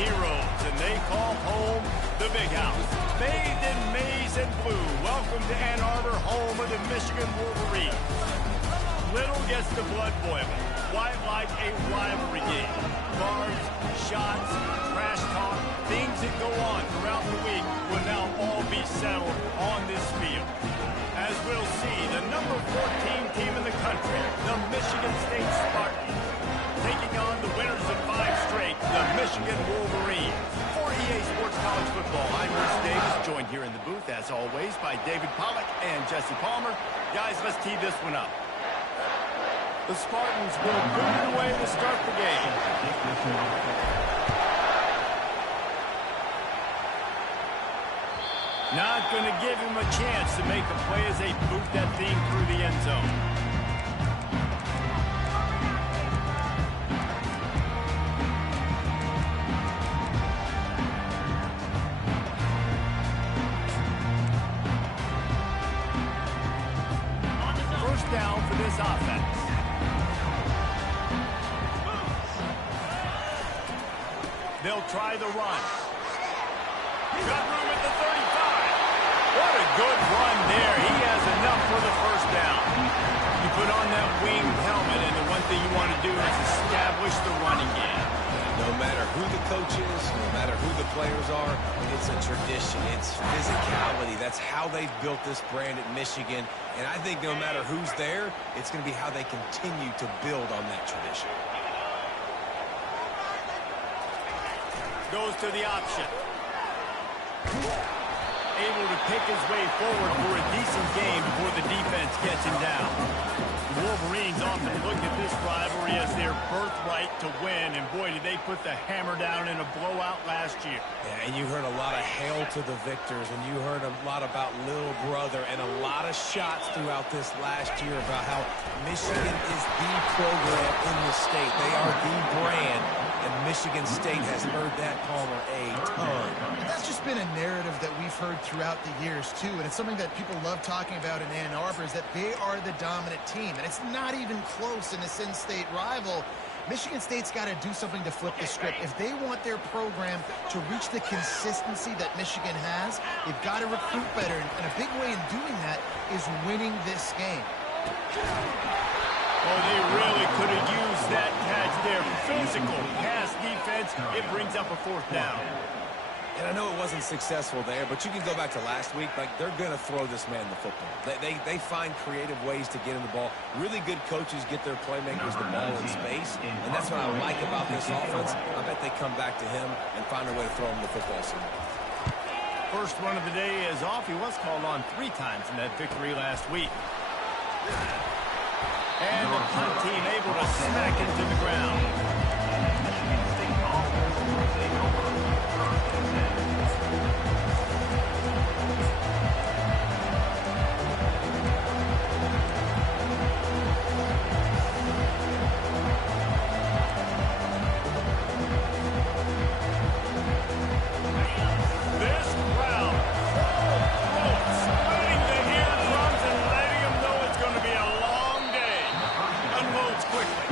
heroes, and they call home the Big House. Bathed in maize and blue, welcome to Ann Arbor, home of the Michigan Wolverines. Little gets the blood boiling, quite like a rivalry game. Cards, shots, trash talk, things that go on throughout the week will now all be settled on this field. As we'll see, the number 14 team in the country, the Michigan State Spartans, taking on the winners of 5 straight, the Michigan Wolverines. For EA Sports College Football, I'm Bruce Davis, joined here in the booth, as always, by David Pollack and Jesse Palmer. Guys, let's tee this one up. The Spartans will boot it away to start the game. Not going to give him a chance to make a play as they boot that thing through the end zone. First down for this offense. They'll try the run. Got room at the 35. What a good run there. He has enough for the first down. You put on that winged helmet, and the one thing you want to do is establish the running game. No matter who the coach is, no matter who the players are, it's a tradition. It's physicality. That's how they've built this brand at Michigan. And I think no matter who's there, it's going to be how they continue to build on that tradition. Goes to the option. Able to pick his way forward for a decent game before the defense gets him down. The Wolverines often look at this rivalry as their birthright to win, and boy, did they put the hammer down in a blowout last year. Yeah, and you heard a lot of hail to the victors, and you heard a lot about little brother, and a lot of shots throughout this last year about how Michigan is the program in the state. They are the brand. And Michigan State has heard that, Palmer, a ton. And that's just been a narrative that we've heard throughout the years, too. And it's something that people love talking about in Ann Arbor is that they are the dominant team. And it's not even close in this in-state rival. Michigan State's got to do something to flip the script. If they want their program to reach the consistency that Michigan has, they've got to recruit better. And a big way in doing that is winning this game. Oh, they really could have used that catch there. Physical pass defense. It brings up a 4th down. And I know it wasn't successful there, but you can go back to last week. Like, they're going to throw this man the football. They find creative ways to get him the ball. Really good coaches get their playmakers the ball in space, and that's what I like about this offense. I bet they come back to him and find a way to throw him the football soon. First run of the day is off. He was called on 3 times in that victory last week. And the punt team able to smack it to the ground. This crowd full throat, splitting the eardrums and letting them know it's going to be a long day. Unloads quickly.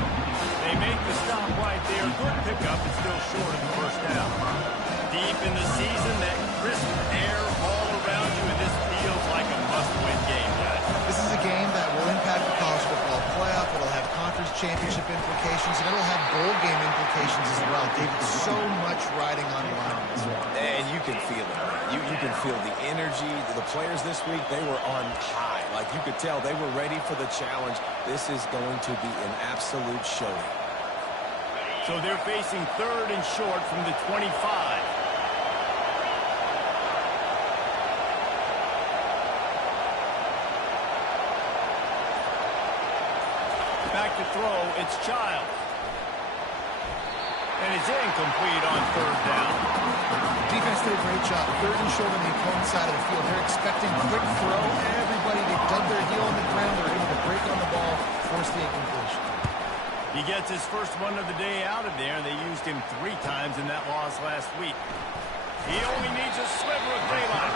They make the stop right there. Good pickup, but still short of the first down. Deep in the season, that crisp air all around you, and this feels like a must-win game, guys. This is a game that will impact the college football playoff. It'll have conference championship implications, and it'll have bowl game implications as well. David, so much riding on the line in this one. And you can feel it. You can feel the energy. The players this week, they were on high. Like, you could tell they were ready for the challenge. This is going to be an absolute showdown. So they're facing 3rd and short from the 25. Back to throw, it's Childs. And it's incomplete on 3rd down. Defense did a great job. 3rd and short on the opponent's side of the field. They're expecting quick throw. Everybody, they dug their heel on the ground. They're able to break on the ball, force the incompletion. He gets his first run of the day out of there. They used him 3 times in that loss last week. He only needs a sliver of daylight.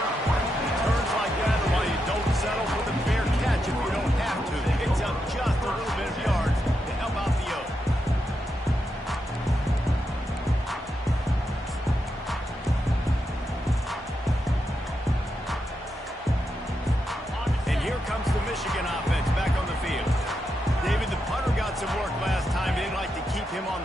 Turns like that, while you don't settle for the fair catch if you don't have to. Picks up just a little bit of yards to help out the Oaks.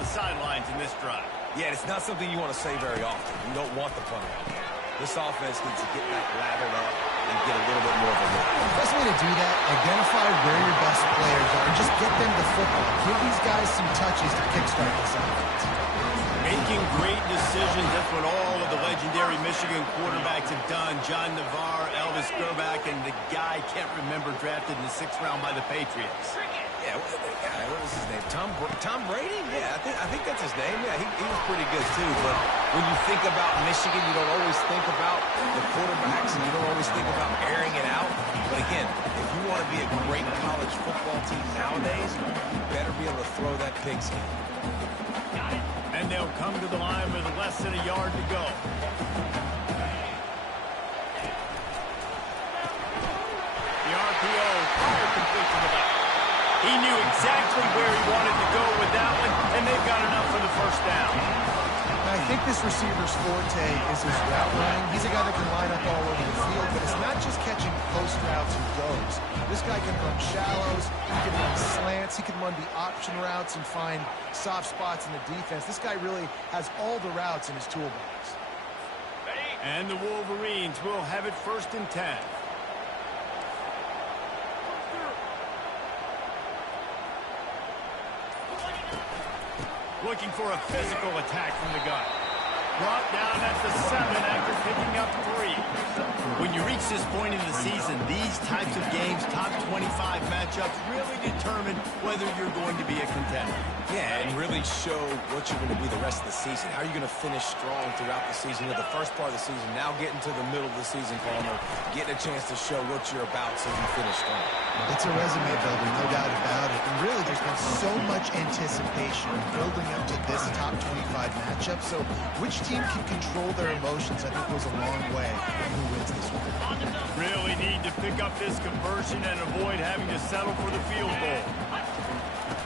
sidelines in this drive. Yeah, it's not something you want to say very often. You don't want the punter out there. This offense needs to get back lathered up and get a little bit more of a look. The best way to do that, identify where your best players are and just get them the football. Give these guys some touches to kickstart this offense. Making great decisions, that's what all of the legendary Michigan quarterbacks have done. John Navarre, Elvis Grbac, and the guy can't remember drafted in the 6th round by the Patriots. Yeah, what was his name? Tom Brady? Yeah, I think that's his name. Yeah, he was pretty good too. But when you think about Michigan, you don't always think about the quarterbacks, and you don't always think about airing it out. But again, if you want to be a great college football team nowadays, you better be able to throw that pigskin. And they'll come to the line with less than a yard to go. The RPO, fire complete to the back. He knew exactly where he wanted to go with that one, and they've got enough for the first down. I think this receiver's forte is his route running. He's a guy that can line up all over the field, but it's not just catching post routes and goes. This guy can run shallows, he can run slants, he can run the option routes and find soft spots in the defense. This guy really has all the routes in his toolbox. And the Wolverines will have it 1st and 10. Looking for a physical attack from the gun. Brought down at the 7 after picking up 3. When you reach this point in the season, these types of games, top 25 matchups, really determine whether you're going to be a contender. Yeah, and really show what you're going to be the rest of the season. How are you going to finish strong throughout the season? The first part of the season, now getting to the middle of the season, Palmer, getting a chance to show what you're about so you finish strong. It's a resume builder, no doubt about it. And really, there's been so much anticipation building up to this top 25 matchup. So which team can control their emotions, I think, goes a long way in who wins this one. Really need to pick up this conversion and avoid having to settle for the field goal.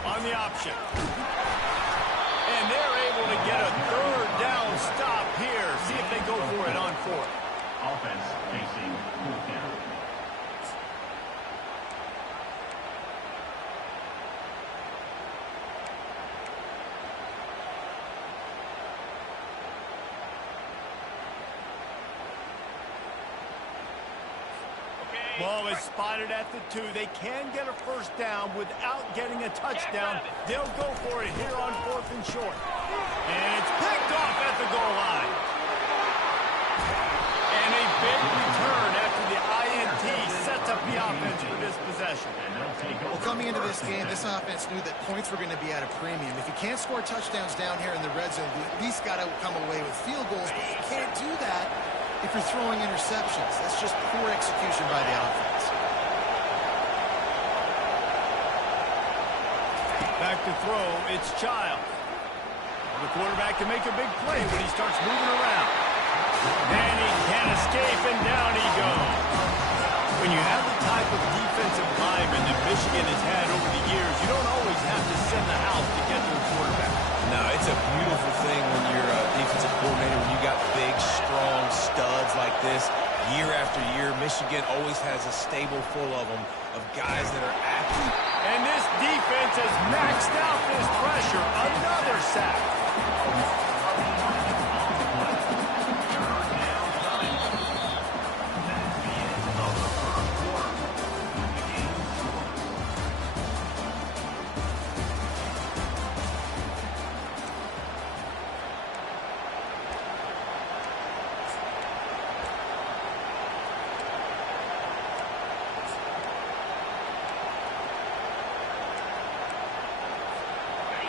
On the option. And they're able to get a 3rd down stop here. See if they go for it on 4th. Offense facing 4th down. Ball is spotted at the 2. They can get a 1st down without getting a touchdown. They'll go for it here on 4th and short. And it's picked off at the goal line. And a big return after the INT sets up the offense for this possession. Well, coming into this game, this offense knew that points were going to be at a premium. If you can't score touchdowns down here in the red zone, you at least got to come away with field goals, but you can't do that if you're throwing interceptions. That's just poor execution by the offense. Back to throw, it's Child. The quarterback can make a big play when he starts moving around. And he can't escape, and down he goes. When you have the type of defensive lineman that Michigan has had over the years, you don't always have to send the house to get to a quarterback. No, it's a beautiful thing when you're a defensive coordinator, when you got big, strong studs like this. Year after year, Michigan always has a stable full of them, of guys that are active. And this defense has maxed out this pressure. Another sack.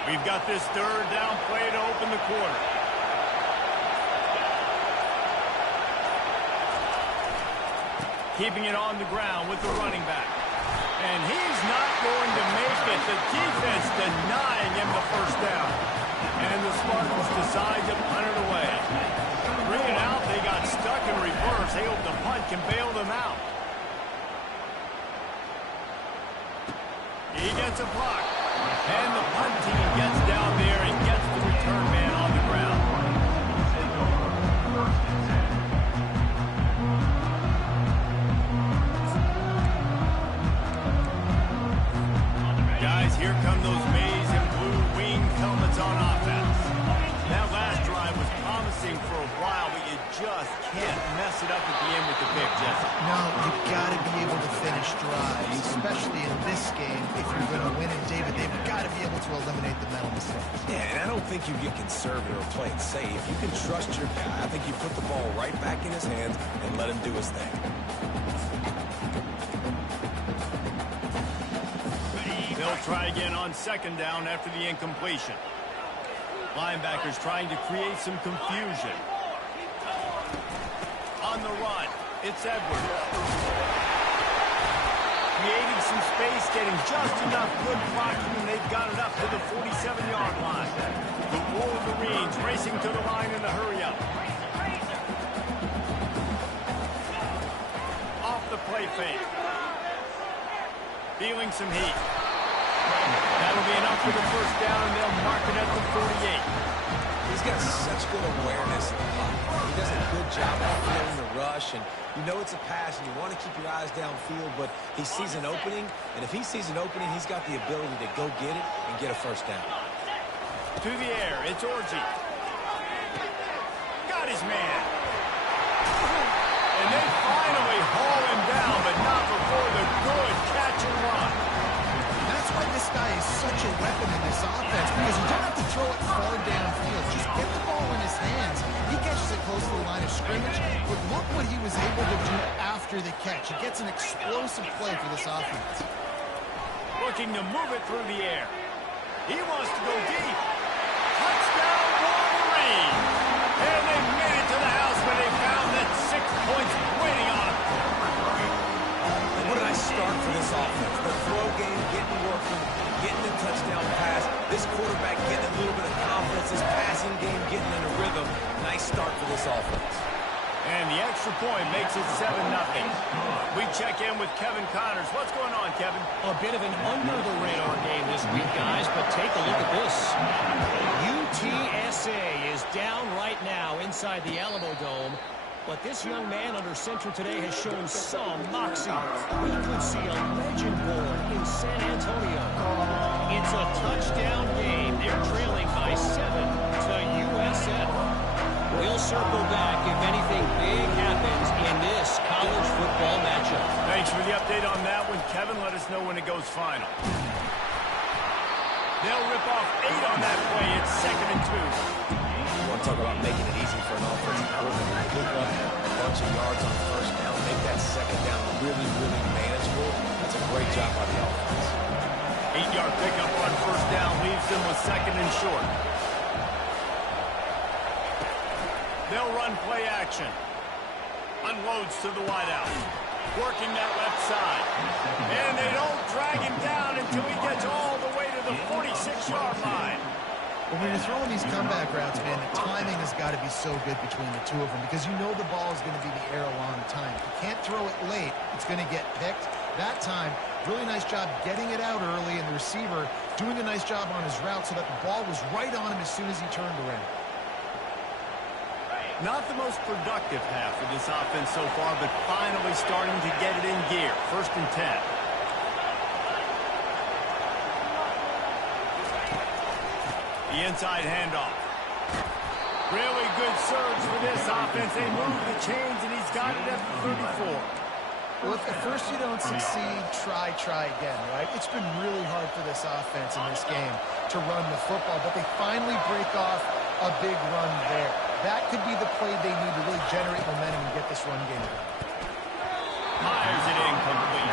We've got this 3rd down play to open the quarter. Keeping it on the ground with the running back. And he's not going to make it. The defense denying him the 1st down. And the Spartans decide to punt it away. 3 and out, they got stuck in reverse. They hope the punt can bail them out. He gets a block. And the punt team gets down there and gets the return man on the ground. Guys, here come those maize and blue wing helmets on offense. just can't mess it up at the end with the pick, Jesse. No, you've got to be able to finish drives, especially in this game. If you're going to win it, David, they've got to be able to eliminate the mental mistakes. Yeah, and I don't think you get conservative or play it safe. You can trust your guy. I think you put the ball right back in his hands and let him do his thing. They'll try again on second down after the incompletion. Linebackers trying to create some confusion. On the run, it's Edwards. Creating some space, getting just enough good blocking, and they've got it up to the 47-yard line. The Wolverines racing to the line in the hurry-up. Off the play fake. Feeling some heat. That'll be enough for the first down, and they'll mark it at the 48. He's got such good awareness in the pocket. He does a good job of feeling the rush, and you know it's a pass, and you want to keep your eyes downfield, but he sees an opening, and if he sees an opening, he's got the ability to go get it and get a first down. To the air, it's Orji. Got his man. And they finally haul him down, but not before the good catch and run. That's why this guy is such a weapon in this offense, because you don't have to throw it far downfield. Just get the ball in his hands. He catches it close to the line of scrimmage, but look what he was able to do after the catch. He gets an explosive play for this offense. Looking to move it through the air. He wants to go deep. Touchdown, Wolverine! And they made it to the house where they found that 6 points waiting on them. What did I start for this offense? The throw game getting working, getting the touchdown pass. This quarterback getting a little bit of confidence. This passing game getting in a rhythm. Nice start for this offense. And the extra point makes it 7-0. We check in with Kevin Connors. What's going on, Kevin? A bit of an under-the-radar game this week, guys, but take a look at this. UTSA is down right now inside the Alamo Dome. But this young man under center today has shown some moxie. We could see a legend born in San Antonio. It's a touchdown game. They're trailing by 7 to USF. We'll circle back if anything big happens in this college football matchup. Thanks for the update on that one, Kevin. Let us know when it goes final. They'll rip off 8 on that play. It's 2nd and 2. You want to talk about making it easy for an offensive coordinator. Pick up a bunch of yards on first down, make that second down really, really manageable. That's a great job by the offense. 8-yard pickup on first down leaves them with 2nd and short. They'll run play action. Unloads to the wideout. Working that left side. And they don't drag him down until he gets all the way to the 46-yard line. But when you're throwing these comeback routes, man, the timing has got to be so good between the two of them, because you know the ball is going to be in the air a long time. If you can't throw it late, it's going to get picked. That time, really nice job getting it out early, and the receiver doing a nice job on his route so that the ball was right on him as soon as he turned around. Not the most productive half of this offense so far, but finally starting to get it in gear. 1st and 10. The inside handoff. Really good surge for this offense. They move the chains, and he's got it at the 34. Well, if at first you don't succeed, try again, right? It's been really hard for this offense in this game to run the football, but they finally break off a big run there. That could be the play they need to really generate momentum and get this run game going. Fires it incomplete.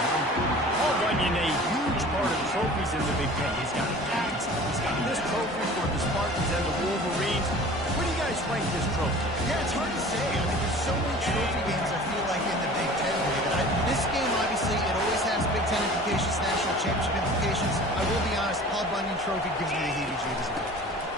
Paul Bunyan, a huge part of trophies in the Big Ten. He's got hats. He's got this trophy for the Spartans and the Wolverines. Where do you guys rank this trophy? Yeah, it's hard to say. I mean, there's so many trophy games, I feel like, in the Big Ten league. This game, obviously, it always has Big Ten implications, national championship implications. I will be honest, Paul Bunyan Trophy gives me the heebie-jeebies.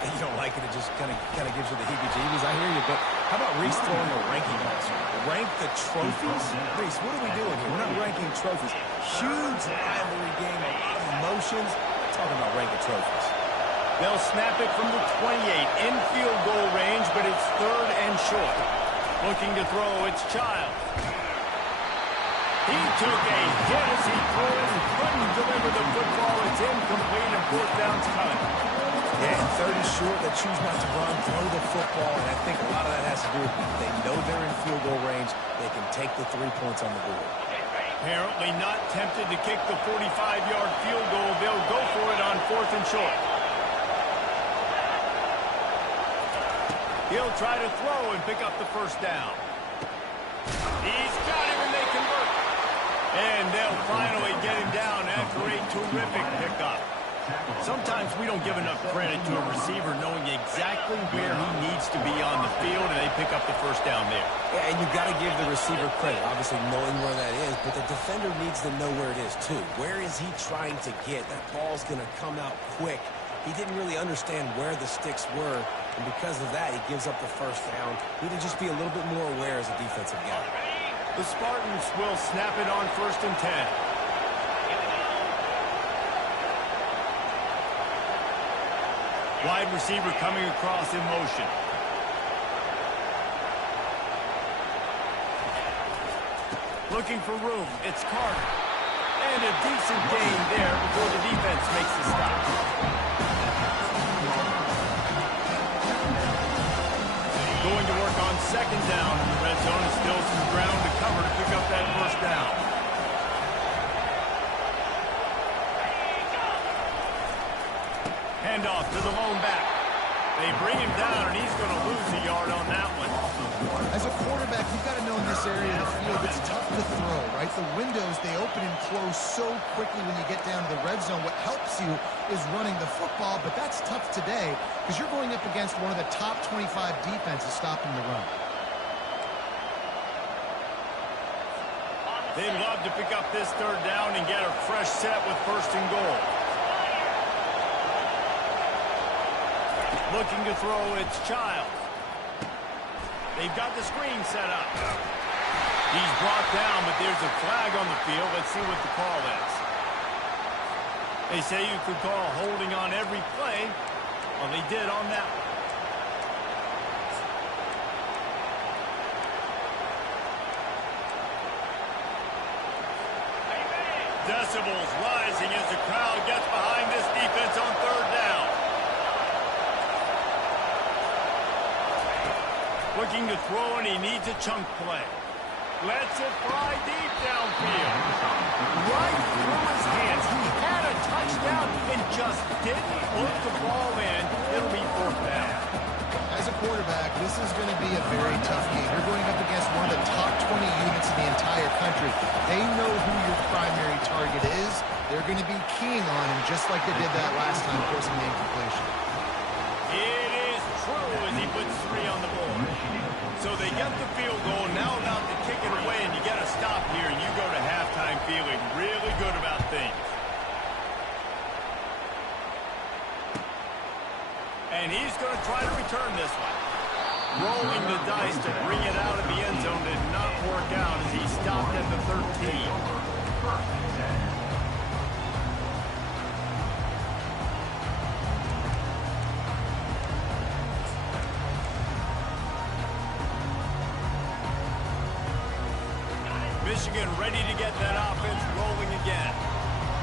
You don't like it, it just kind of gives you the heebie-jeebies. I hear you, but how about Reese throwing a ranking us? Rank the trophies? Reese, what are we doing here? We're not ranking trophies. Huge rivalry game, a lot of emotions. We're talking about ranking trophies. They'll snap it from the 28, in field goal range, but it's 3rd and short. Looking to throw, it's Child. He took a hit as he threw it and couldn't deliver the football. It's incomplete, and 4th down's coming. Yeah, and third and short, they choose not to run, throw the football, and I think a lot of that has to do with they know they're in field goal range. They can take the 3 points on the board. Apparently not tempted to kick the 45-yard field goal. They'll go for it on 4th and short. He'll try to throw and pick up the first down. He's got him, and they convert. And they'll finally get him down after a terrific pickup. Sometimes we don't give enough credit to a receiver knowing exactly where he needs to be on the field, and they pick up the first down there. Yeah, and you've got to give the receiver credit, obviously knowing where that is, but the defender needs to know where it is too. Where is he trying to get? That ball's going to come out quick. He didn't really understand where the sticks were, and because of that, he gives up the first down. Need to just be a little bit more aware as a defensive guy. The Spartans will snap it on 1st and 10. Wide receiver coming across in motion. Looking for room. It's Carter. And a decent gain there before the defense makes the stop. Going to work on 2nd down in the red zone. And still some ground to cover to pick up that first down. Handoff to the lone back. They bring him down, and he's going to lose a yard on that one. As a quarterback, you've got to know in this area of the field, it's tough to throw, right? The windows, they open and close so quickly when you get down to the red zone. What helps you is running the football, but that's tough today because you're going up against one of the top 25 defenses stopping the run. They'd love to pick up this 3rd down and get a fresh set with 1st and goal. Looking to throw, it's Childs. They've got the screen set up. He's brought down, but there's a flag on the field. Let's see what the call is. They say you could call holding on every play. Well, they did on that one. Decibels rising as the crowd gets behind this defense on 3rd down. Looking to throw, and he needs a chunk play. Lets it fly deep downfield. Right through his hands. He had a touchdown and just didn't put the ball in. It'll be 4th down. As a quarterback, this is going to be a very tough game. You're going up against one of the top 20 units in the entire country. They know who your primary target is. They're going to be keying on him just like they did that last time, forcing the incompletion. It is true as he puts 3 on the board. So they get the field goal, now about to kick it away, and you get a stop here, and you go to halftime feeling really good about things. And he's going to try to return this one. Rolling the dice to bring it out of the end zone did not work out as he stopped at the 13. Michigan ready to get that offense rolling again.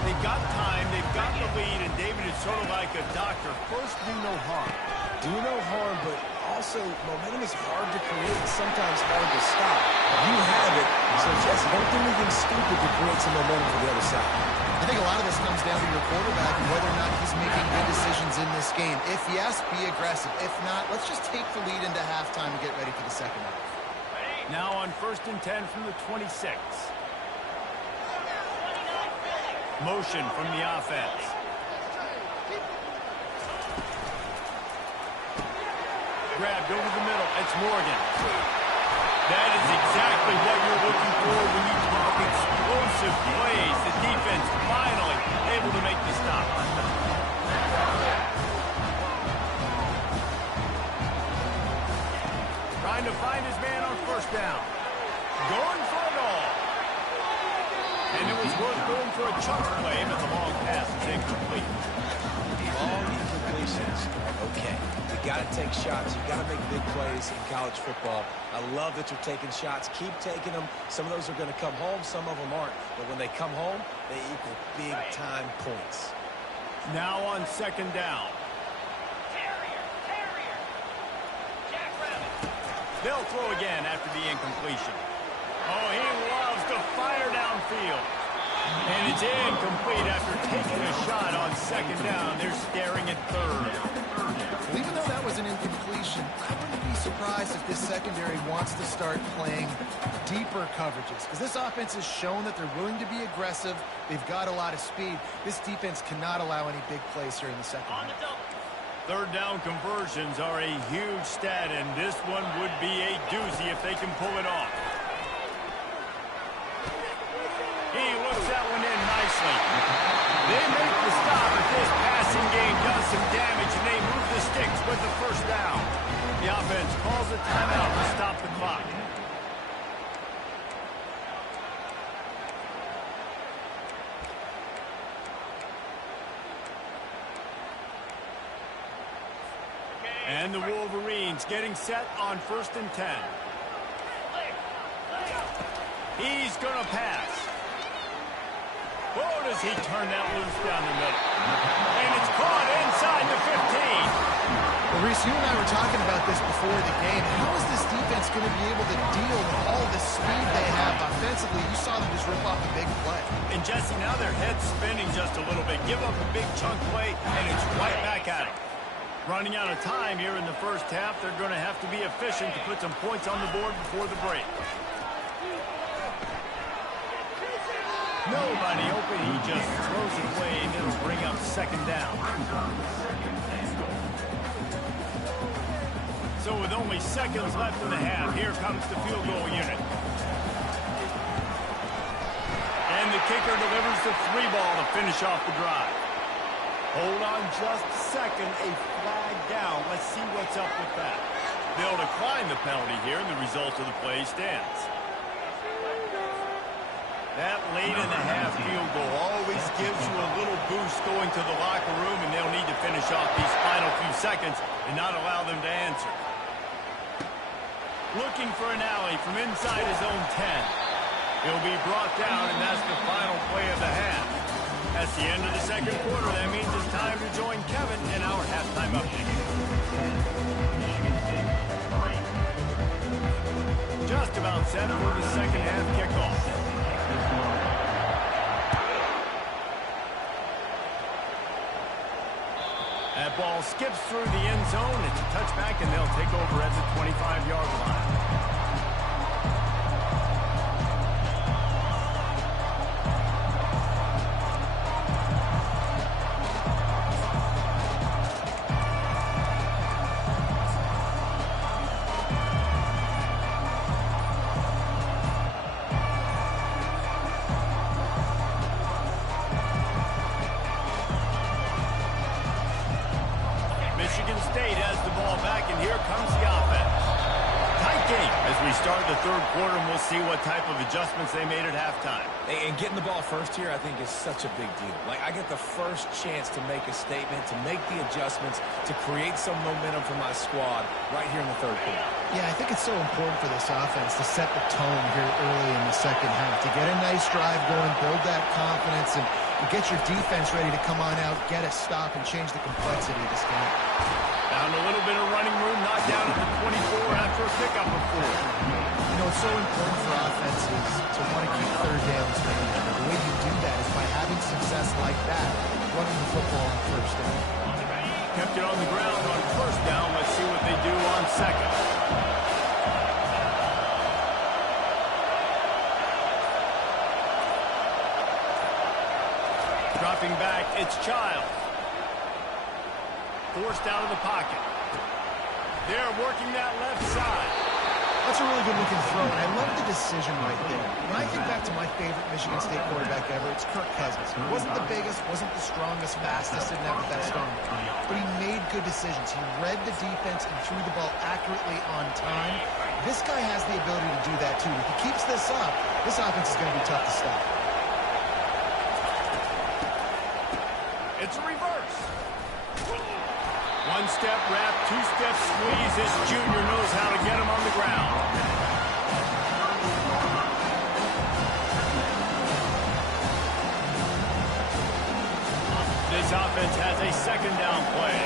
They've got time, they've got the lead, and David is sort of like a doctor. First, do no harm. Do no harm, but also momentum is hard to create and sometimes hard to stop. You have it, so Jesse, don't do anything stupid to create some momentum for the other side. I think a lot of this comes down to your quarterback and whether or not he's making good decisions in this game. If yes, be aggressive. If not, let's just take the lead into halftime and get ready for the second half. Now on 1st and 10 from the 26. Motion from the offense. Grabbed over the middle. It's Morgan. That is exactly what you're looking for when you talk explosive plays. The defense finally able to make the stop. Trying to find his man on 1st down. Going for it all. And it was worth going for a chunk play, but the long pass is incomplete. Long incompletions are okay. You got to take shots. You got to make big plays in college football. I love that you're taking shots. Keep taking them. Some of those are going to come home. Some of them aren't. But when they come home, they equal big-time points. Now on 2nd down. They'll throw again after the incompletion. Oh, he loves to fire downfield. And it's incomplete after taking a shot on second down. They're staring at third. Well, even though that was an incompletion, I wouldn't be surprised if this secondary wants to start playing deeper coverages, because this offense has shown that they're willing to be aggressive. They've got a lot of speed. This defense cannot allow any big plays here in the second half. Third down conversions are a huge stat, and this one would be a doozy if they can pull it off. He looks that one in nicely. They make the stop, but this passing game does some damage, and they move the sticks with the first down. The offense calls a timeout to stop the clock. And the Wolverines getting set on 1st and 10. He's going to pass. Oh, does he turn that loose down the middle? And it's caught inside the 15. Well, Reese, you and I were talking about this before the game. How is this defense going to be able to deal with all the speed they have offensively? You saw them just rip off a big play. And Jesse, now their head's spinning just a little bit. Give up a big chunk play, and it's right back at it. Running out of time here in the first half, they're going to have to be efficient to put some points on the board before the break. Nobody open. He just throws it away, and it'll bring up second down. So with only seconds left in the half, here comes the field goal unit. And the kicker delivers the 3-ball to finish off the drive. Hold on just a second. A flag down. Let's see what's up with that. They'll decline the penalty here, and the result of the play stands. That late in the half field goal always gives you a little boost going to the locker room, and they'll need to finish off these final few seconds and not allow them to answer. Looking for an alley from inside his own 10. He'll be brought down, and that's the final play of the half. That's the end of the second quarter. That means it's time to join Kevin in our halftime update. Just about set for the second half kickoff. That ball skips through the end zone. It's a touchback, and they'll take over at the 25-yard line. Michigan State has the ball back, and here comes the offense. Tight game as we start the third quarter, and we'll see what type of adjustments they made at halftime. And getting the ball first here, I think, is such a big deal. Like, I get the first chance to make a statement, to make the adjustments, to create some momentum for my squad right here in the third quarter. Yeah, I think it's so important for this offense to set the tone here early in the second half, to get a nice drive going, build that confidence, and get your defense ready to come on out, get a stop, and change the complexity of this game. Found a little bit of running room, knocked down at the 24 after a pickup of 4. You know, it's so important for offenses to want to keep third downs manageable. The way you do that is by having success like that, running the football on first down. Kept it on the ground on first down. Let's see what they do on second. Dropping back, it's Child. Forced out of the pocket. They're working that left side. That's a really good-looking throw, and I love the decision right there. When I think back to my favorite Michigan State quarterback ever, it's Kirk Cousins. He wasn't the biggest, wasn't the strongest, fastest, didn't have the best arm, but he made good decisions. He read the defense and threw the ball accurately on time. This guy has the ability to do that, too. If he keeps this up, this offense is going to be tough to stop. It's a reverse. One-step wrap, two-step squeeze. This junior knows how to get him on the ground. This offense has a second down play.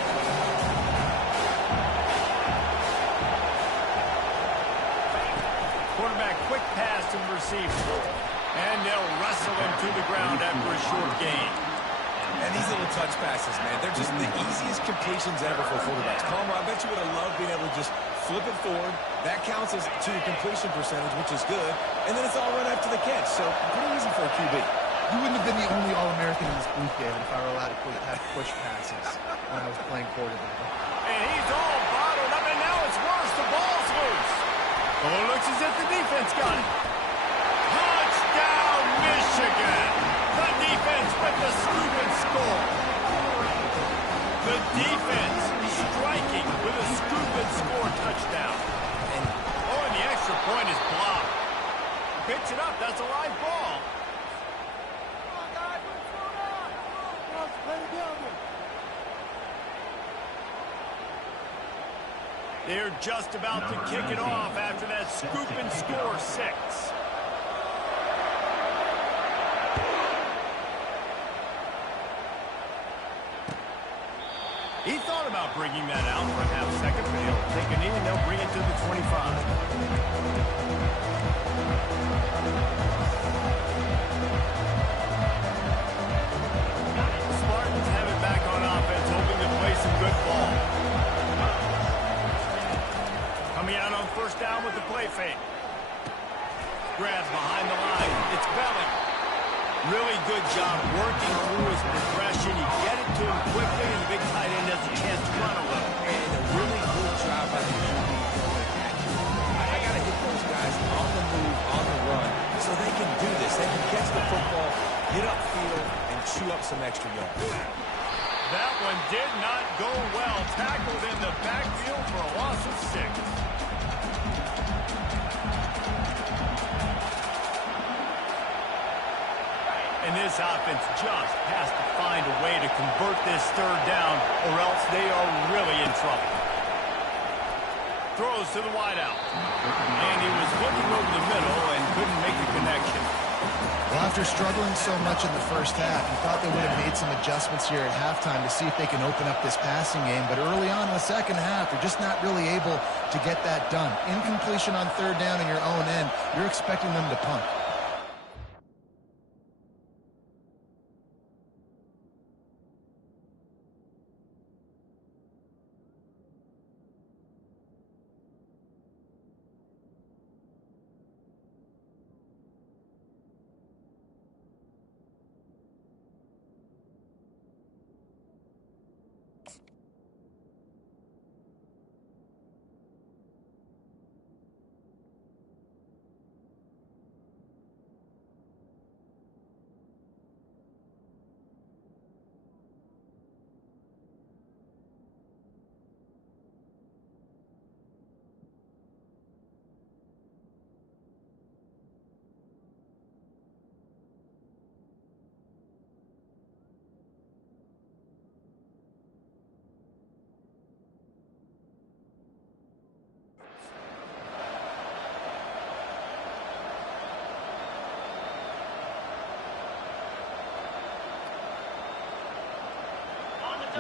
quick pass to the receiver. And they'll wrestle him to the ground after a short gain. And these little touch passes, man, they're just the easiest completions ever for quarterbacks. Palmer, I bet you would have loved being able to just flip it forward. That counts as to your completion percentage, which is good. And then it's all right after the catch. So pretty easy for a QB. You wouldn't have been the only All-American in this booth, David, if I were allowed to have push passes when I was playing quarterback. And he's all bottled up, and now it's worse. The ball's loose. Oh, it looks as if the defense got it. Touchdown, Michigan. The defense with the scoop and score. The defense striking with a scoop and score touchdown. And the extra point is blocked. Picks it up. That's a live ball. Come on, guys. What's going on? Let's play together. They're just about to kick it off after that scoop and score 6. He thought about bringing that out for a half second, but he'll take a knee and they'll bring it to the 25. The Spartans have it back on offense, hoping to play some good ball. Coming out on first down with the play fake. Grabs behind the line. It's Belling. Really good job working through his progression. You get it to him quickly, and the big tight end has a chance to run a little. And a really good job by the QB throwing accurate. I got to hit those guys on the move, on the run, so they can do this. They can catch the football, get upfield, and chew up some extra yards. That one did not go well. Tackled in the backfield for a loss of 6. And this offense just has to find a way to convert this third down, or else they are really in trouble. Throws to the wideout. And he was looking over the middle and couldn't make the connection. Well, after struggling so much in the first half, you thought they would have made some adjustments here at halftime to see if they can open up this passing game. But early on in the second half, they're just not really able to get that done. Incompletion on third down in your own end, you're expecting them to punt.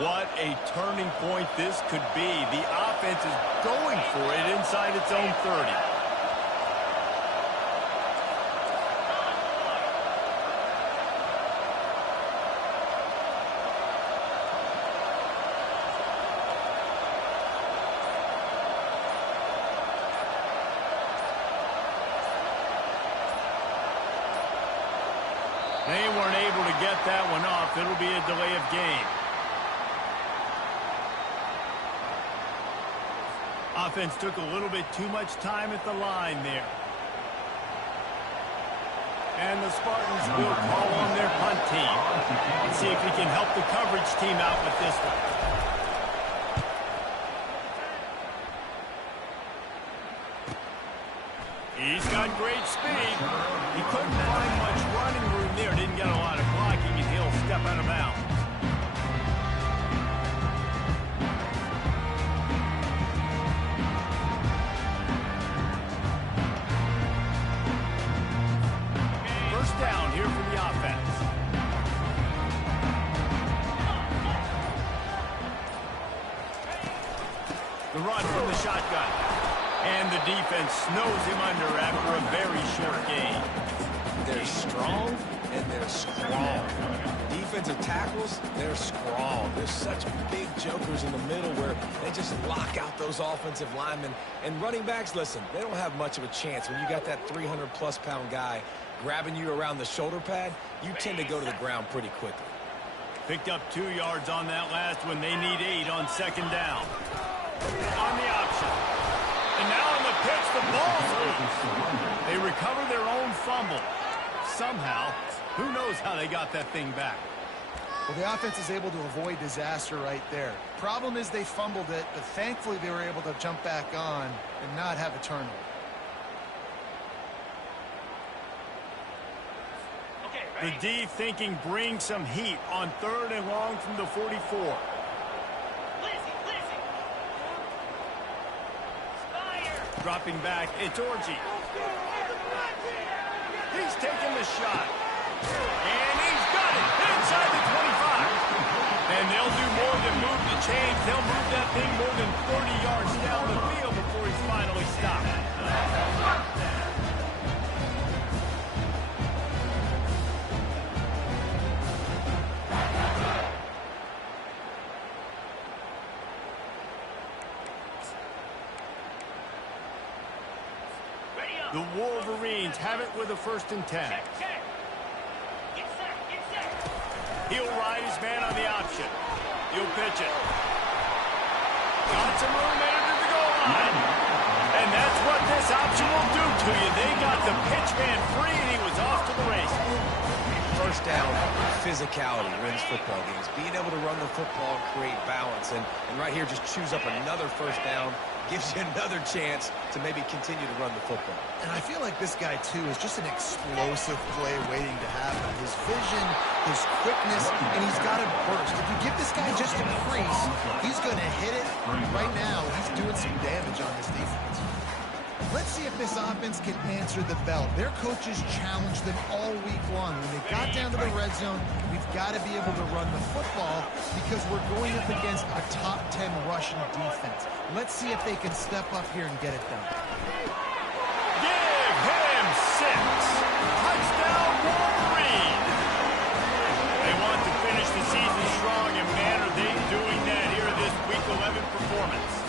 What a turning point this could be. The offense is going for it inside its own 30. They weren't able to get that one off. It'll be a delay of game. Offense took a little bit too much time at the line there. And the Spartans will call on their punt team. Let's see if we can help the coverage team out with this one. He's got great speed. He couldn't find much running room there. Didn't get a lot of blocking, and he'll step out of bounds. Down here for the offense. The run from the shotgun. And the defense snows him under after a very short gain. They're strong and they're strong. Defensive tackles, they're strong. There's such big jokers in the middle where they just lock out those offensive linemen. And running backs, listen, they don't have much of a chance. When you got that 300-plus pound guy grabbing you around the shoulder pad, you tend to go to the ground pretty quickly. Picked up 2 yards on that last one. They need 8 on second down. On the option. And now on the pitch, the ball's loose. They recover their own fumble. Somehow, who knows how they got that thing back. Well, the offense is able to avoid disaster right there. Problem is they fumbled it, but thankfully they were able to jump back on and not have a turnover. The D thinking bring some heat on 3rd and long from the 44. Dropping back, it's Orji. He's taking the shot. And he's got it inside the 25. And they'll do more than move the chains. They'll move that thing more than 30 yards down the field before he's finally stopped. The Wolverines have it with a 1st and 10. He'll ride his man on the option. He'll pitch it. Got some room under the goal line. And that's what this option will do to you. They got the pitch man free, and he was off to the races. First down, physicality wins football games. Being able to run the football and create balance. And right here, just choose up another first down. Gives you another chance to maybe continue to run the football. And I feel like this guy, too, is just an explosive play waiting to happen. His vision, his quickness, and he's got a burst. If you give this guy just a crease, he's going to hit it. Right now, he's doing some damage on this defense. Let's see if this offense can answer the bell. Their coaches challenged them all week long. When they got down to the red zone, we've got to be able to run the football because we're going up against a top 10 Russian defense. Let's see if they can step up here and get it done. Give him 6. Touchdown, Wolverine. They want to finish the season strong, and man, are they doing that here in this Week 11 performance.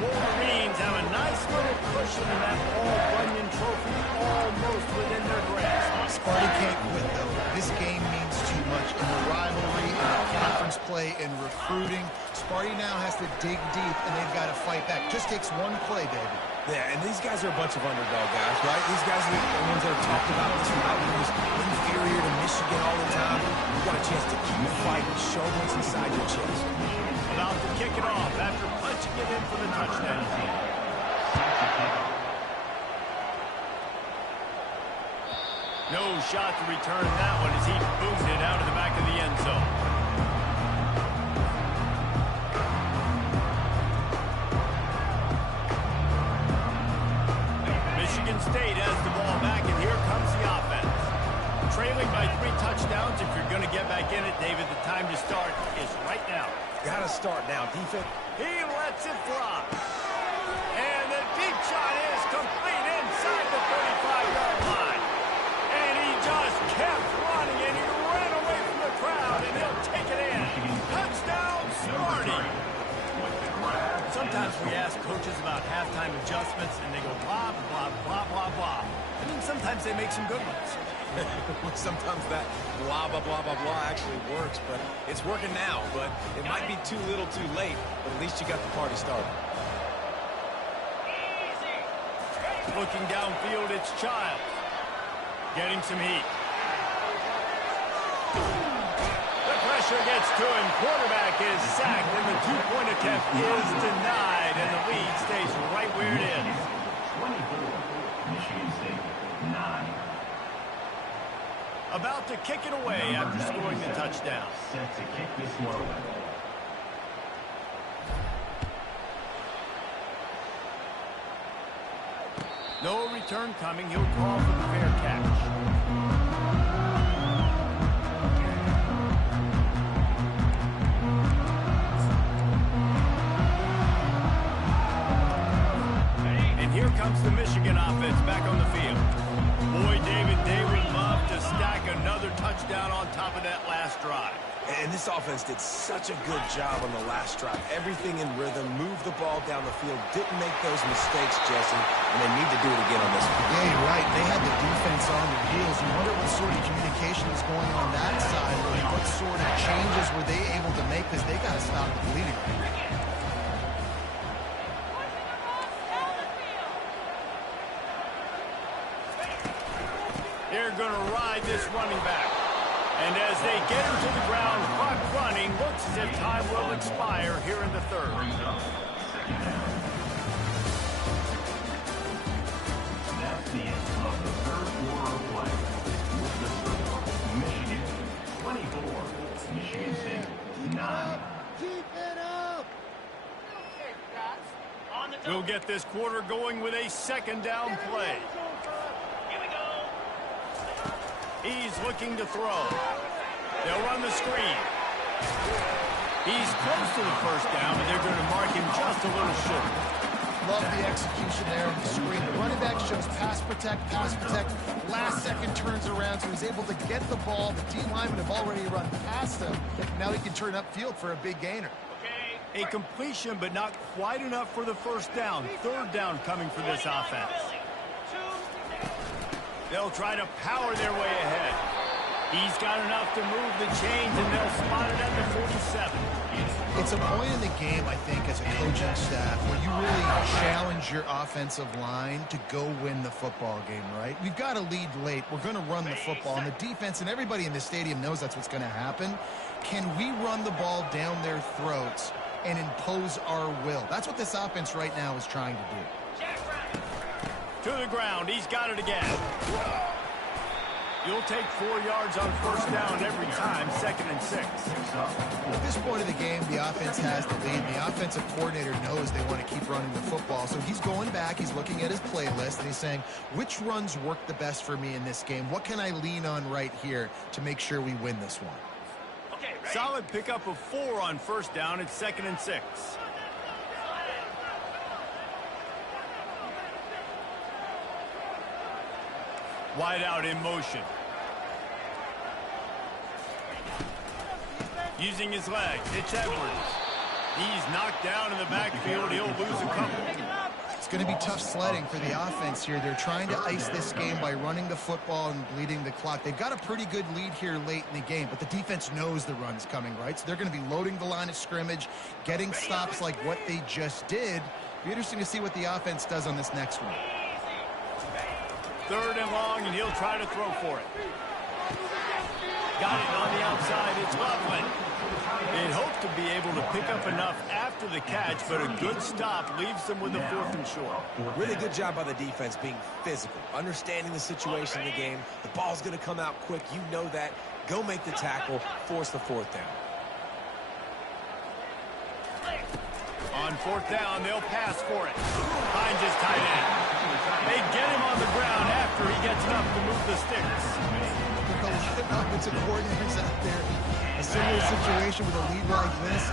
Wolverines have a nice little cushion in that Paul Bunyan trophy almost within their grasp. Sparty can't quit, though. This game means too much in the rivalry, in the conference play, in recruiting. Sparty now has to dig deep, and they've got to fight back. Just takes one play, David. Yeah, and these guys are a bunch of underdog guys, right? These guys are the ones that are talked about this rivalry is inferior to Michigan all the time. You got a chance to keep fighting, show what's inside your chest. About to kick it off after punching it in for the touchdown. No shot to return that one as he boomed it out of the back of the end zone. Michigan State has the ball back, and here comes the offense. Trailing by 3 touchdowns. If you're going to get back in it, David, the time to start is right now. Got to start now. Defense. He lets it fly. And the deep shot is complete inside the 35-yard line. And he just kept running, and he ran away from the crowd, and he'll take it in. Touchdown, Sparty. Sometimes we ask coaches about halftime adjustments, and they go blah, blah, blah, blah, blah. And then sometimes they make some good ones. Sometimes that blah, blah, blah, blah, blah actually works, but it's working now. But it might be too little too late, but at least you got the party started. Looking downfield, it's Childs. Getting some heat. The pressure gets to him. Quarterback is sacked, and the 2-point attempt is denied, and the lead stays right where it is. 24, Michigan State, 9. About to kick it away after scoring the touchdown. Set to kick this one. No return coming. He'll call for the fair catch. comes the Michigan offense back on the field. Boy, David, they would love to stack another touchdown on top of that last drive. And this offense did such a good job on the last drive. Everything in rhythm, moved the ball down the field, didn't make those mistakes, Jesse, and they need to do it again on this one. Yeah, you're right. They had the defense on their heels. You wonder what sort of communication was going on that side. Like what sort of changes were they able to make, because they got to stop the bleeding. They're going to ride this running back. And as they get him to the ground, clock running, looks as if time will expire here in the third. That's the end of the third quarter of play. With the score, Michigan 24, Michigan State 9. We'll get this quarter going with a second down play. He's looking to throw. They'll run the screen. He's close to the first down, but they're going to mark him just a little short. Love the execution there on the screen. The running back shows pass protect. Last second turns around, so he's able to get the ball. The D linemen have already run past him. Now he can turn upfield for a big gainer. A completion, but not quite enough for the first down. Third down coming for this offense. They'll try to power their way ahead. He's got enough to move the chains, and they'll spot it at the 47. It's a point in the game, I think, as a coaching staff, where you really challenge your offensive line to go win the football game, right? We've got to lead late. We're going to run the football. And the defense and everybody in the stadium knows that's what's going to happen. Can we run the ball down their throats and impose our will? That's what this offense right now is trying to do. To the ground. He's got it again. You'll take 4 yards on first down every time, 2nd and 6. At this point of the game, the offense has the lead. The offensive coordinator knows they want to keep running the football. So he's going back, he's looking at his playlist, and he's saying, which runs work the best for me in this game? What can I lean on right here to make sure we win this one? Okay, solid pickup of 4 on first down. It's 2nd and 6. Wide out in motion. Using his legs, it's Edwards. He's knocked down in the backfield. He'll lose a couple. It's going to be tough sledding for the offense here. They're trying to ice this game by running the football and bleeding the clock. They've got a pretty good lead here late in the game, but the defense knows the run's coming, right? So they're going to be loading the line of scrimmage, getting stops like what they just did. Be interesting to see what the offense does on this next one. 3rd and long, and he'll try to throw for it. Got it on the outside. It's Loveland. They'd hope to be able to pick up enough after the catch, but a good stop leaves them with a 4th and short. Really good job by the defense being physical, understanding the situation in the game. The ball's going to come out quick. You know that. Go make the tackle, force the 4th down. On 4th down, they'll pass for it. Finds his tight end. They get him on the ground after he gets enough to move the sticks. A lot of offensive coordinators out there. A similar situation with a lead like this.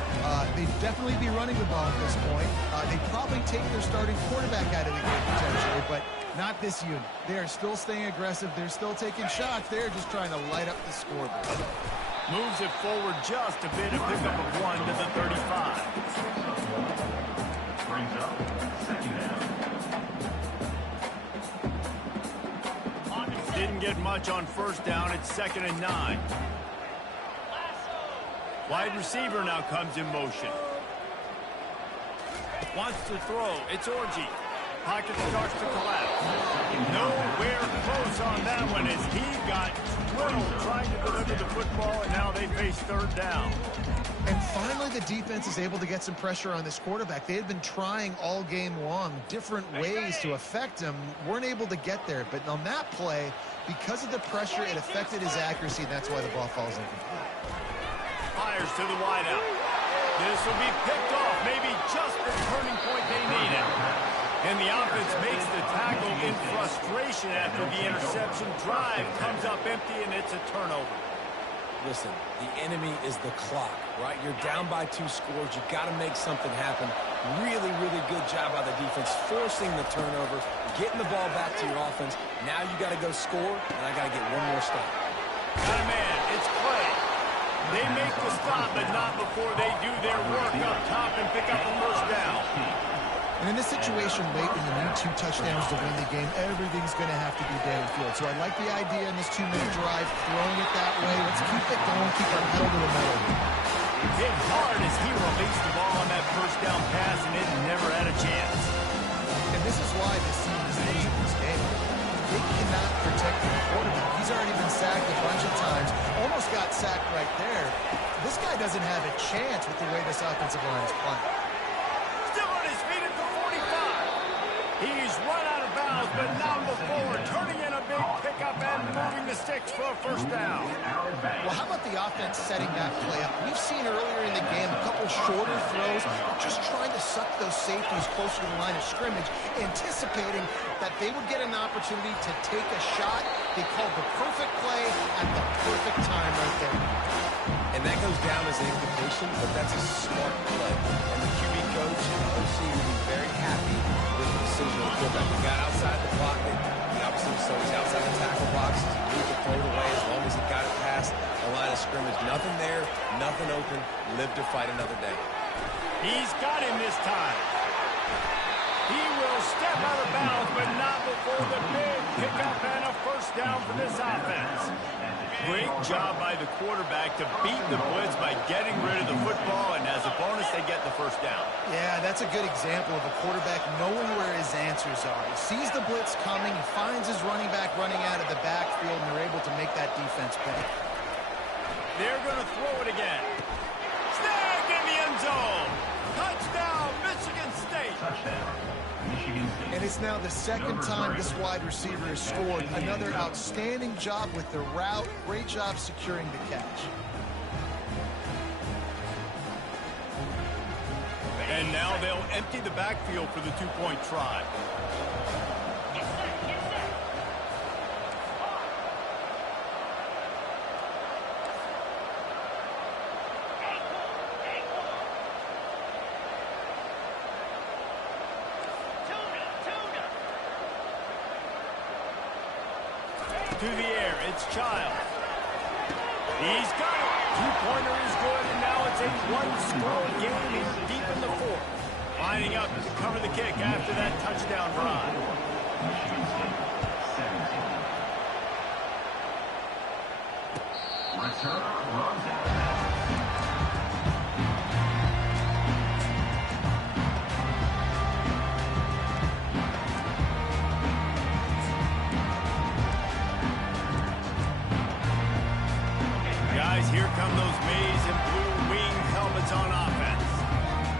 They'd definitely be running the ball at this point. They'd probably take their starting quarterback out of the game potentially, but not this unit. They are still staying aggressive. They're still taking shots. They're just trying to light up the scoreboard. Moves it forward just a bit, a pickup of 1 to the 35. Brings up 2nd down. Didn't get much on first down. It's 2nd and 9. Wide receiver now comes in motion. Wants to throw. It's Orji. Pocket starts to collapse. Nowhere close on that one as he got drilled trying to deliver the football, and now they face 3rd down. And finally, the defense is able to get some pressure on this quarterback. They had been trying all game long different ways to affect him. Weren't able to get there. But on that play, because of the pressure, it affected his accuracy, and that's why the ball falls incomplete. Fires to the wideout. This will be picked off. Maybe just the turning point they needed. And the offense makes the tackle in frustration after the interception. Drive comes up empty, and it's a turnover. Listen, the enemy is the clock, right? You're down by 2 scores. You got to make something happen. Really, really good job by the defense, forcing the turnover, getting the ball back to your offense. Now you got to go score, and I got to get one more stop. Got a man. It's Clay. They make the stop, but not before they do their work up top and pick up a first down. And in this situation late when you need 2 touchdowns to win the game, everything's going to have to be downfield. So I like the idea in this 2-minute drive, throwing it that way. Let's keep it going, keep our pedal to the metal. Hit hard as he released the ball on that first down pass, and it never had a chance. And this is why this team is losing this game. They cannot protect the quarterback. He's already been sacked a bunch of times, almost got sacked right there. This guy doesn't have a chance with the way this offensive line is playing. Still on his feet at the 45. He's run out of bounds, but not before, turning in a big pickup and moving the sticks for a first down. Well, how about the offense setting that play up? We've seen earlier in the game a couple shorter throws, just trying to suck those safeties closer to the line of scrimmage, anticipating that they would get an opportunity to take a shot. They called the perfect play at the perfect time right there. And that goes down as an incompletion, but that's a smart play. And the QB coach and the OC will be very happy with the decision of the quarterback. He got outside the pocket. He obviously so he's outside the tackle box. He moved the throw it away as long as he got it past the line of scrimmage. Nothing there, nothing open. Live to fight another day. He's got him this time. He will step out of bounds, but not before the big pickup and a first down for this offense. Great job by the quarterback to beat the blitz by getting rid of the football, and as a bonus, they get the first down. Yeah, that's a good example of a quarterback knowing where his answers are. He sees the blitz coming, he finds his running back running out of the backfield, and they're able to make that defense pay. They're going to throw it again. Snagged in the end zone. Touchdown, Michigan State. Touchdown, Michigan State. And it's now the second time this wide receiver has scored. Another outstanding job with the route. Great job securing the catch. And now they'll empty the backfield for the 2-point try. To the air, it's Child. He's got it. 2-pointer is good, and now it's a 1-score game here deep in the 4th. Lining up to cover the kick after that touchdown drive. Michigan State, 17. Returner runs out. Guys, here come those maize and blue wing helmets on offense.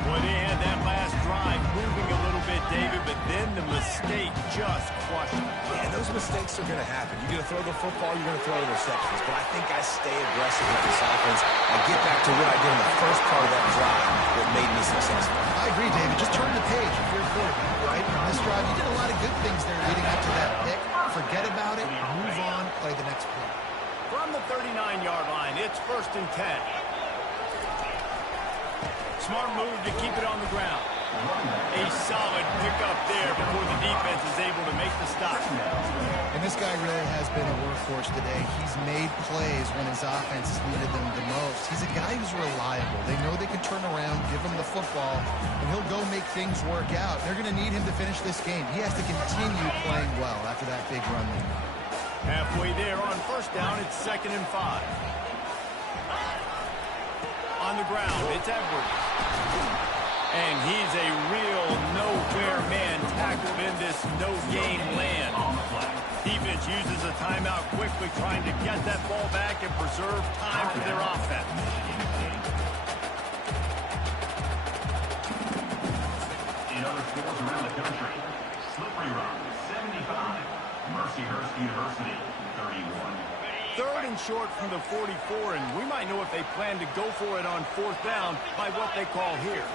Boy, they had that last drive moving a little bit, David, but then the mistake just crushed them. Yeah, those mistakes are going to happen. You're going to throw the football, you're going to throw interceptions. But I think I stay aggressive with this offense and get back to what I did in the first part of that drive that made me successful. I agree, David. Just turn the page if you're a quarterback, right? On this drive, you did a lot of good things there leading up to that pick. Forget about it, move on, play the next play. From the 39-yard line, it's 1st and 10. Smart move to keep it on the ground. A solid pickup there before the defense is able to make the stop. And this guy really has been a workhorse today. He's made plays when his offense has needed them the most. He's a guy who's reliable. They know they can turn around, give him the football, and he'll go make things work out. They're going to need him to finish this game. He has to continue playing well after that big run there. Halfway there on 1st down, it's 2nd and 5. On the ground, it's Edwards. And he's a real no-fair man tackled in this no-game land. Defense uses a timeout quickly, trying to get that ball back and preserve time for their offense. In other schools around the country, Slippery Rock, 75. Mercyhurst University, 31. 3rd and short from the 44, and we might know if they plan to go for it on 4th down by what they call here.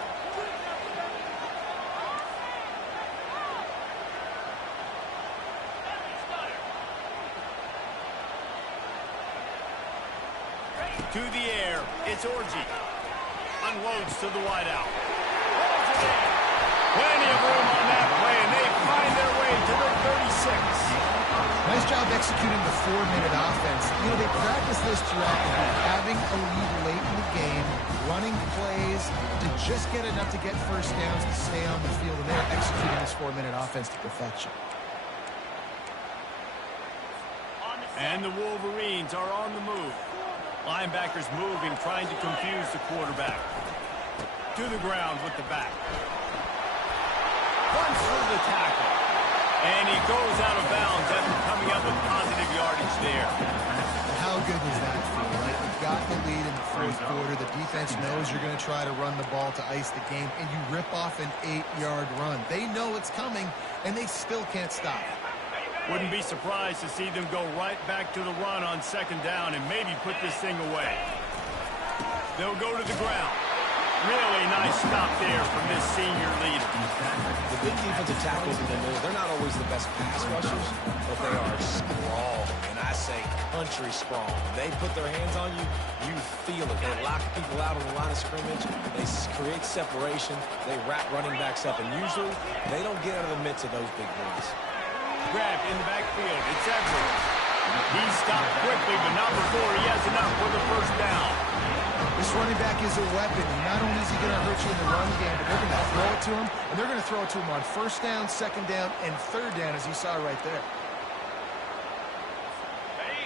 To the air, it's Orji. Unloads to the wideout. Holds it in. Plenty of room on that play, and they find their way to the 36. Nice job executing the 4-minute offense. You know, they practice this throughout the week, having a lead late in the game, running plays to just get enough to get first downs to stay on the field, and they're executing this 4-minute offense to perfection. And the Wolverines are on the move. Linebackers moving, trying to confuse the quarterback. To the ground with the back. Runs through the tackle. And he goes out of bounds after coming up with positive yardage there. How good does that feel, right? You've got the lead in the fourth quarter. The defense knows you're going to try to run the ball to ice the game, and you rip off an 8-yard run. They know it's coming, and they still can't stop it. Wouldn't be surprised to see them go right back to the run on second down and maybe put this thing away. They'll go to the ground. Really nice stop there from this senior leader. The big defensive tackles in the middle, they're not always the best pass rushers, but they are strong, and I say country strong. They put their hands on you, you feel it. They lock people out on the line of scrimmage. They create separation. They wrap running backs up, and usually they don't get out of the midst of those big boys. Grab in the backfield. It's Edwards. He stopped quickly, but not before he has enough for the first down. This running back is a weapon. Not only is he going to hurt you in the run game, but they're going to throw it to him, and they're going to throw it to him on first down, second down, and third down, as you saw right there.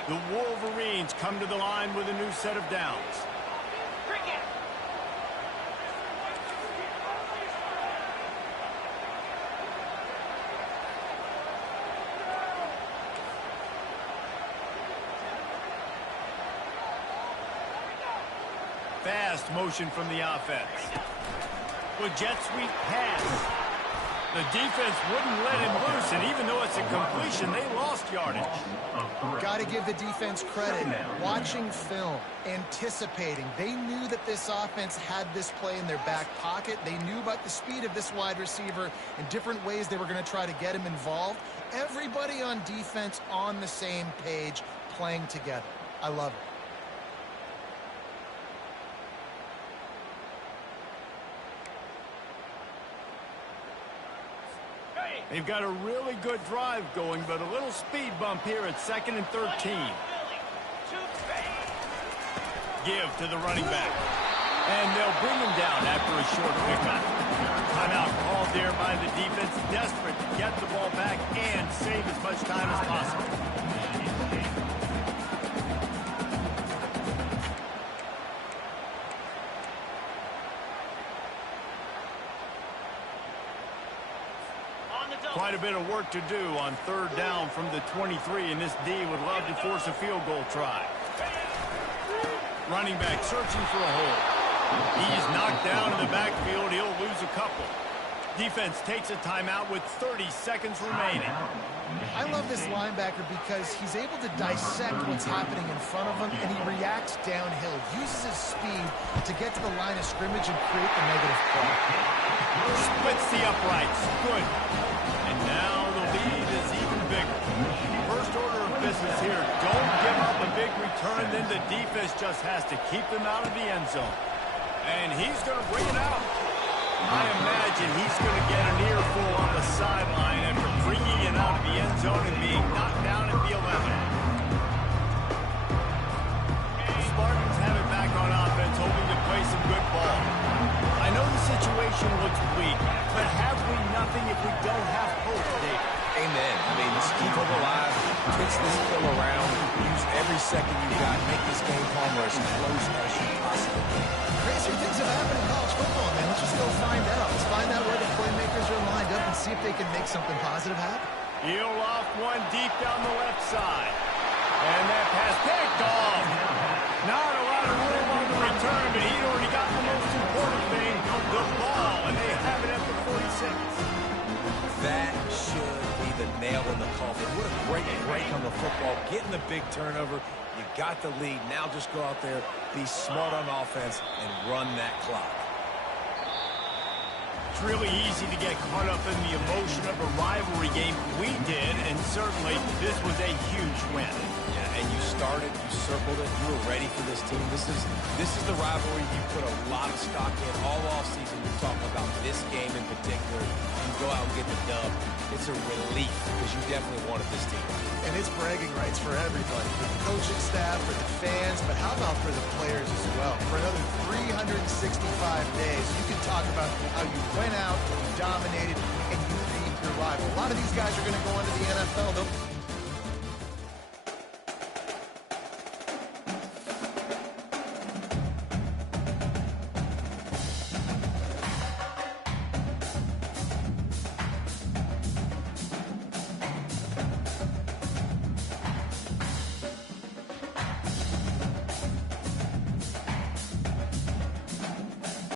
The Wolverines come to the line with a new set of downs. Fast motion from the offense. With jet sweep pass. The defense wouldn't let him loose, and even though it's a completion, they lost yardage. Got to give the defense credit. Watching film, anticipating. They knew that this offense had this play in their back pocket. They knew about the speed of this wide receiver and different ways they were going to try to get him involved. Everybody on defense on the same page, playing together. I love it. They've got a really good drive going, but a little speed bump here at 2nd and 13. Give to the running back. And they'll bring him down after a short pickup. Timeout called there by the defense, desperate to get the ball back and save as much time as possible. Quite a bit of work to do on third down from the 23, and this D would love to force a field goal try. Running back searching for a hole. He's knocked down in the backfield. He'll lose a couple. Defense takes a timeout with 30 seconds remaining. I love this linebacker because he's able to dissect what's happening in front of him, and he reacts downhill, uses his speed to get to the line of scrimmage and create the negative play. Splits the uprights. Good. And now the lead is even bigger. First order of business here. Don't give up a big return, then the defense just has to keep them out of the end zone. And he's going to bring it out. I imagine he's going to get an earful on the sideline after bringing it out of the end zone and being knocked down at the 11. Spartans have it back on offense, hoping to play some good ball. I know the situation looks bleak, but have we nothing if we don't have hope, Dave? Amen. I mean, just keep them alive, pitch this pill around, use every second you got, make this game Palmer as close as you possibly can. Crazier things have happened in college football, man. Let's just go find out. Let's find out where the playmakers are lined up and see if they can make something positive happen. He'll off one deep down the left side. And that pass picked off. Not a lot of room on the return, but he'd already got the most important thing, the ball, and they have it at the 46. That should be the nail in the coffin. What a great break on the football. Getting the big turnover. You got the lead. Now just go out there, be smart on offense, and run that clock. It's really easy to get caught up in the emotion of a rivalry game. We did, and certainly this was a huge win. Yeah, and you started, you circled it, you were ready for this team. This is the rivalry you put a lot of stock in all offseason. You're talking about this game in particular. You go out and get the dub. It's a relief because you definitely wanted this team. And it's bragging rights for everybody, for the coaching staff, for the fans, but how about for the players as well? For another 365 days, you can talk about how you went out, you dominated, and you beat your rival. A lot of these guys are going to go into the NFL.